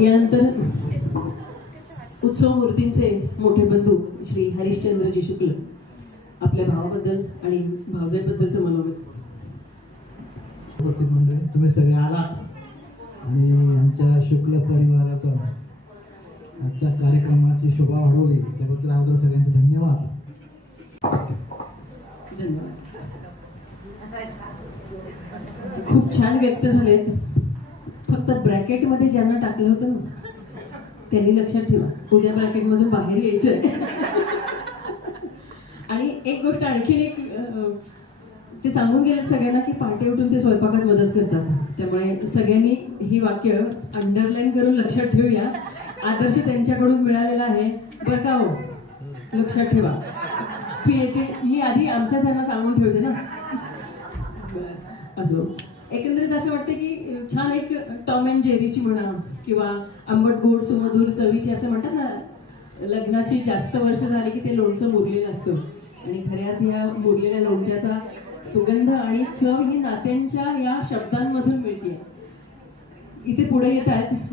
यानंतर उत्सव मूर्तींचे मोठे बंधू श्री हरिश्चंद्रजी शुक्ल आपल्या भावाबद्दल आणि भावजाईबद्दलचं मनोगत. उपस्थित मंडळी, तुम्ही सगळे आलात आणि आमच्या शुक्ल परिवाराचा आजच्या कार्यक्रमाची शोभा वाढवली त्याबद्दल अगोदर सगळ्यांचे धन्यवाद. धन्यवाद. खूप छान व्यक्त झालेत. फक्त ब्रॅकेटमध्ये ज्यांना टाकलं होतं ना त्यांनी लक्षात ठेवा, उद्या ब्रॅकेटमधून बाहेर यायचंय. आणि एक गोष्ट आणखीन एक ते सांगून गेलेत सगळ्यांना की पहाटे उठून ते स्वयंपाकात मदत करतात. त्यामुळे सगळ्यांनी ही वाक्य अंडरलाईन करून लक्षात ठेवूया. आदर्श त्यांच्याकडून मिळालेला आहे बरं का हो, लक्षात ठेवा. पियाचे मी आधी आमच्या त्यांना सांगून ठेवते ना. असो, एकंदरीत असं वाटतं की छान एक टॉम अँड जेरीची म्हणा किंवा आंबट गोड सुमधुर चवीची असं म्हणतात ना, लग्नाची जास्त वर्ष झाली की ते लोणचं मुरलेलं असतं आणि खऱ्यात या मुरलेल्या लोणच्याचा सुगंध आणि चव ही नात्यांच्या या शब्दांमधून मिळते. इथे पुढे येत आहेत